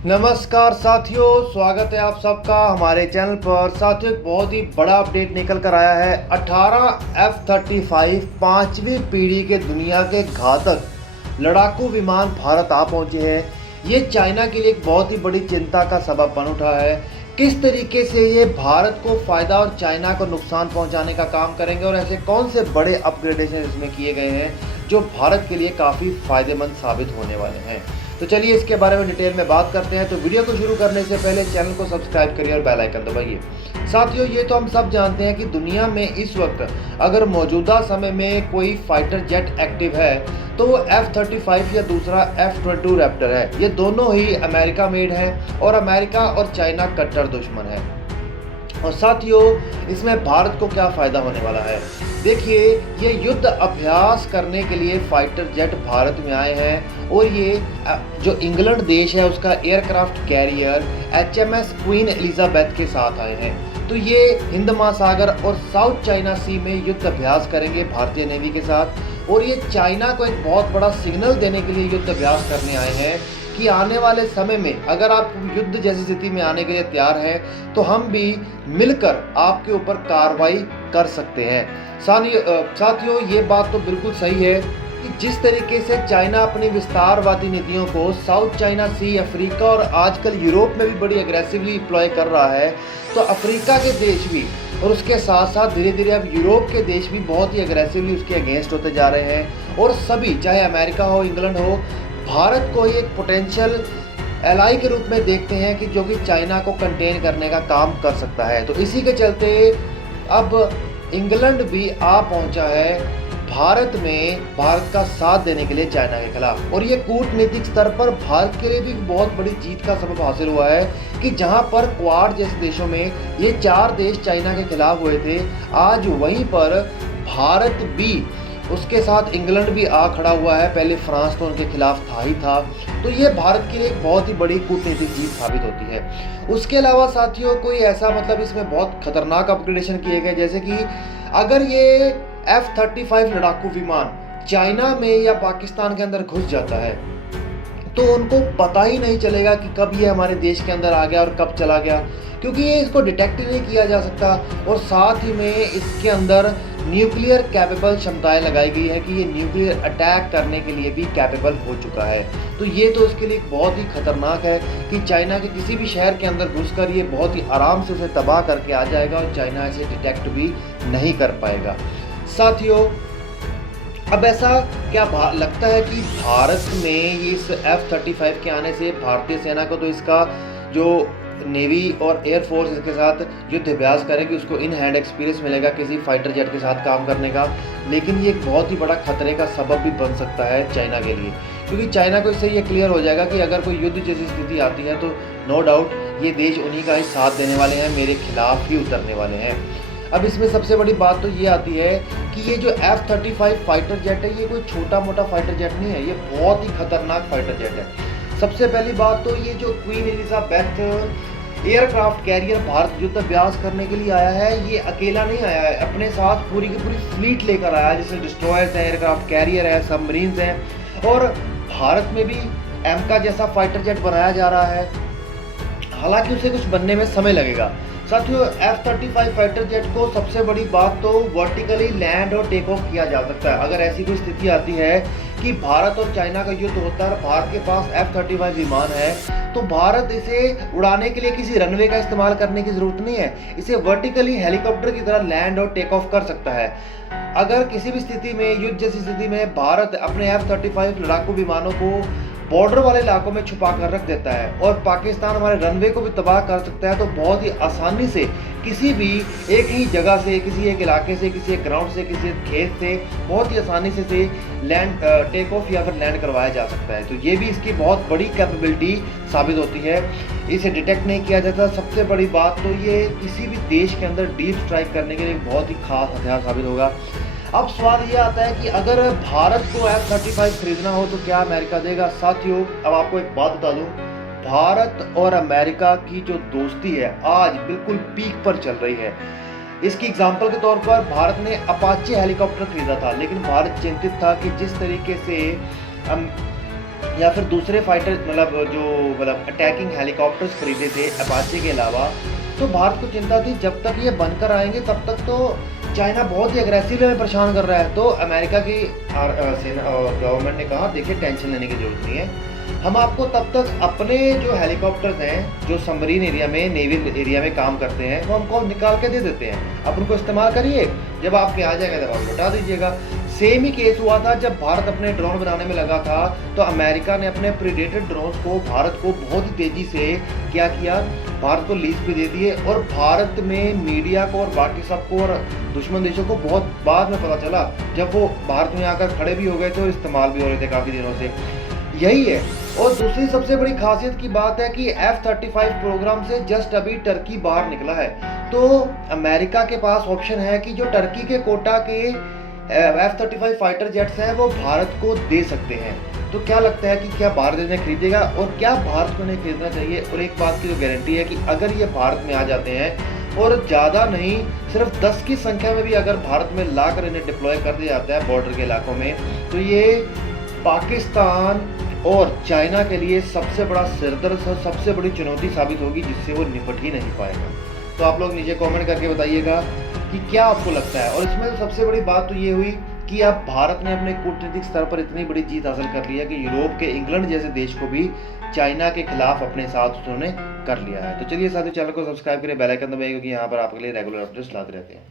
नमस्कार साथियों, स्वागत है आप सबका हमारे चैनल पर। साथियों, एक बहुत ही बड़ा अपडेट निकल कर आया है। 18 F-35 पांचवी पीढ़ी के दुनिया के घातक लड़ाकू विमान भारत आ पहुंचे हैं। ये चाइना के लिए एक बहुत ही बड़ी चिंता का सबब बन उठा है। किस तरीके से ये भारत को फ़ायदा और चाइना को नुकसान पहुंचाने का काम करेंगे और ऐसे कौन से बड़े अपग्रेडेशन इसमें किए गए हैं जो भारत के लिए काफ़ी फ़ायदेमंद साबित होने वाले हैं। तो चलिए इसके बारे में डिटेल में बात करते हैं। तो वीडियो को शुरू करने से पहले चैनल को सब्सक्राइब करिए और बेल आइकन दबाइए। साथियों, ये तो हम सब जानते हैं कि दुनिया में इस वक्त अगर मौजूदा समय में कोई फाइटर जेट एक्टिव है तो वो F-35 या दूसरा F-22 रैप्टर है। ये दोनों ही अमेरिका मेड हैं और अमेरिका और चाइना कट्टर दुश्मन है। और साथियों, इसमें भारत को क्या फ़ायदा होने वाला है? देखिए, ये युद्ध अभ्यास करने के लिए फाइटर जेट भारत में आए हैं और ये जो इंग्लैंड देश है उसका aircraft carrier HMS queen Elizabeth के साथ आए हैं। तो ये हिंद महासागर और साउथ चाइना सी में युद्ध अभ्यास करेंगे भारतीय नेवी के साथ। और ये चाइना को एक बहुत बड़ा सिग्नल देने के लिए युद्ध अभ्यास करने आए हैं कि आने वाले समय में अगर आप युद्ध जैसी स्थिति में आने के लिए तैयार हैं तो हम भी मिलकर आपके ऊपर कार्रवाई कर सकते हैं। साथियों, ये बात तो बिल्कुल सही है कि जिस तरीके से चाइना अपनी विस्तारवादी नीतियों को साउथ चाइना सी, अफ्रीका और आजकल यूरोप में भी बड़ी एग्रेसिवली अप्लाई कर रहा है, तो अफ्रीका के देश भी और उसके साथ साथ धीरे धीरे अब यूरोप के देश भी बहुत ही एग्रेसिवली उसके अगेंस्ट होते जा रहे हैं। और सभी, चाहे अमेरिका हो, इंग्लैंड हो, भारत को ही एक पोटेंशियल एलाई के रूप में देखते हैं कि जो कि चाइना को कंटेन करने का काम कर सकता है। तो इसी के चलते अब इंग्लैंड भी आ पहुंचा है भारत में भारत का साथ देने के लिए चाइना के खिलाफ। और ये कूटनीतिक स्तर पर भारत के लिए भी बहुत बड़ी जीत का सबब हासिल हुआ है कि जहां पर क्वाड जैसे देशों में ये 4 देश चाइना के खिलाफ हुए थे, आज वहीं पर भारत भी, उसके साथ इंग्लैंड भी आ खड़ा हुआ है। पहले फ्रांस तो उनके खिलाफ था ही था। तो ये भारत के लिए एक बहुत ही बड़ी कूटनीतिक जीत साबित होती है। उसके अलावा साथियों, कोई ऐसा इसमें बहुत खतरनाक अपग्रेडेशन किए गए, जैसे कि अगर ये F-35 लड़ाकू विमान चाइना में या पाकिस्तान के अंदर घुस जाता है तो उनको पता ही नहीं चलेगा कि कब ये हमारे देश के अंदर आ गया और कब चला गया, क्योंकि ये इसको डिटेक्ट ही नहीं किया जा सकता। और साथ ही में इसके अंदर न्यूक्लियर कैपेबल क्षमताएं लगाई गई है कि ये न्यूक्लियर अटैक करने के लिए भी कैपेबल हो चुका है। तो ये तो इसके लिए बहुत ही खतरनाक है कि चाइना के किसी भी शहर के अंदर घुसकर ये बहुत ही आराम से उसे तबाह करके आ जाएगा और चाइना इसे डिटेक्ट भी नहीं कर पाएगा। साथियों, अब ऐसा क्या लगता है कि भारत में इस F-35 के आने से भारतीय सेना को तो इसका जो नेवी और एयरफोर्स इसके साथ युद्ध अभ्यास करेगी उसको इन हैंड एक्सपीरियंस मिलेगा किसी फाइटर जेट के साथ काम करने का, लेकिन ये एक बहुत ही बड़ा खतरे का सबब भी बन सकता है चाइना के लिए, क्योंकि चाइना को इससे ये क्लियर हो जाएगा कि अगर कोई युद्ध जैसी स्थिति आती है तो नो डाउट ये देश उन्हीं का ही साथ देने वाले हैं, मेरे खिलाफ ही उतरने वाले हैं। अब इसमें सबसे बड़ी बात तो ये आती है कि ये जो F-35 फाइटर जेट है ये कोई छोटा मोटा फाइटर जेट नहीं है, ये बहुत ही खतरनाक फाइटर जेट है। सबसे पहली बात तो ये जो queen Elizabeth aircraft carrier Bharat युद्ध अभ्यास करने के लिए आया है, ये अकेला नहीं आया है, अपने साथ पूरी की पूरी फ्लीट लेकर आया है, जिसमें डिस्ट्रॉयर्स हैं, एयरक्राफ्ट कैरियर है, सबमरीन्स हैं। और भारत में भी एमका जैसा फाइटर जेट बनाया जा रहा है, हालांकि उसे कुछ बनने में समय लगेगा। साथियों, F-35 फाइटर जेट को सबसे बड़ी बात तो वर्टिकली लैंड और टेक ऑफ किया जा सकता है। अगर ऐसी कोई स्थिति आती है कि भारत और चाइना का युद्ध होता है और भारत के पास F-35 विमान है तो भारत इसे उड़ाने के लिए किसी रनवे का इस्तेमाल करने की ज़रूरत नहीं है, इसे वर्टिकली हेलीकॉप्टर की तरह लैंड और टेक ऑफ कर सकता है। अगर किसी भी स्थिति में, युद्ध जैसी स्थिति में, भारत अपने F-35 लड़ाकू विमानों को बॉर्डर वाले इलाकों में छुपा कर रख देता है और पाकिस्तान हमारे रनवे को भी तबाह कर सकता है, तो बहुत ही आसानी से किसी भी एक ही जगह से, किसी एक इलाके से, किसी एक ग्राउंड से, किसी एक खेत से बहुत ही आसानी से लैंड टेक ऑफ या फिर लैंड करवाया जा सकता है। तो ये भी इसकी बहुत बड़ी कैपेबिलिटी साबित होती है, इसे डिटेक्ट नहीं किया जाता। सबसे बड़ी बात तो ये किसी भी देश के अंदर डीप स्ट्राइक करने के लिए बहुत ही खास हथियार साबित होगा। अब सवाल ये आता है कि अगर भारत को F-35 खरीदना हो तो क्या अमेरिका देगा? साथियों, अब आपको एक बात बता दूं, भारत और अमेरिका की जो दोस्ती है आज बिल्कुल पीक पर चल रही है। इसकी एग्जांपल के तौर पर भारत ने अपाचे हेलीकॉप्टर खरीदा था, लेकिन भारत चिंतित था कि जिस तरीके से या फिर दूसरे फाइटर मतलब अटैकिंग हेलीकॉप्टर्स खरीदे थे अपाचे के अलावा, तो भारत को चिंता थी जब तक ये बनकर आएंगे तब तक तो चाइना बहुत ही अग्रेसिव में परेशान कर रहा है। तो अमेरिका की सेना और गवर्नमेंट ने कहा देखिए टेंशन लेने की जरूरत नहीं है, हम आपको तब तक अपने जो हेलीकॉप्टर्स हैं जो सबमरीन एरिया में नेवल एरिया में काम करते हैं वो हमको निकाल के दे देते हैं, आप उनको इस्तेमाल करिए, जब आपके आ जाएगा तब आप लौटा दीजिएगा। सेम ही केस हुआ था जब भारत अपने ड्रोन बनाने में लगा था, तो अमेरिका ने अपने प्रीडेटर ड्रोन्स को भारत को बहुत ही तेजी से क्या किया, भारत को लीज पे दे दिए। और भारत में मीडिया को और बाकी सबको और दुश्मन देशों को बहुत बाद में पता चला, जब वो भारत में आकर खड़े भी हो गए थे और इस्तेमाल भी हो रहे थे काफ़ी दिनों से। यही है। और दूसरी सबसे बड़ी खासियत की बात है कि F-35 प्रोग्राम से जस्ट अभी टर्की बाहर निकला है, तो अमेरिका के पास ऑप्शन है कि जो टर्की के कोटा के F-35 फाइटर जेट्स हैं वो भारत को दे सकते हैं। तो क्या लगता है कि क्या भारत इन्हें खरीदेगा और क्या भारत को इन्हें खरीदना चाहिए? और एक बात की तो गारंटी है कि अगर ये भारत में आ जाते हैं और ज़्यादा नहीं सिर्फ 10 की संख्या में भी अगर भारत में लाकर इन्हें डिप्लॉय कर दिया जाता है बॉर्डर के इलाकों में, तो ये पाकिस्तान और चाइना के लिए सबसे बड़ा सिरदर्द और सबसे बड़ी चुनौती साबित होगी जिससे वो निपट ही नहीं पाएगा। तो आप लोग नीचे कमेंट करके बताइएगा कि क्या आपको लगता है। और इसमें सबसे बड़ी बात तो ये हुई कि अब भारत ने अपने कूटनीतिक स्तर पर इतनी बड़ी जीत हासिल कर ली है कि यूरोप के इंग्लैंड जैसे देश को भी चाइना के खिलाफ अपने साथ उन्होंने कर लिया है। तो चलिए साथियों, चैनल को सब्सक्राइब करें, बेल आइकन दबाइए, क्योंकि यहाँ पर आपके लिए रेगुलर अपडेट्स लाते रहते हैं।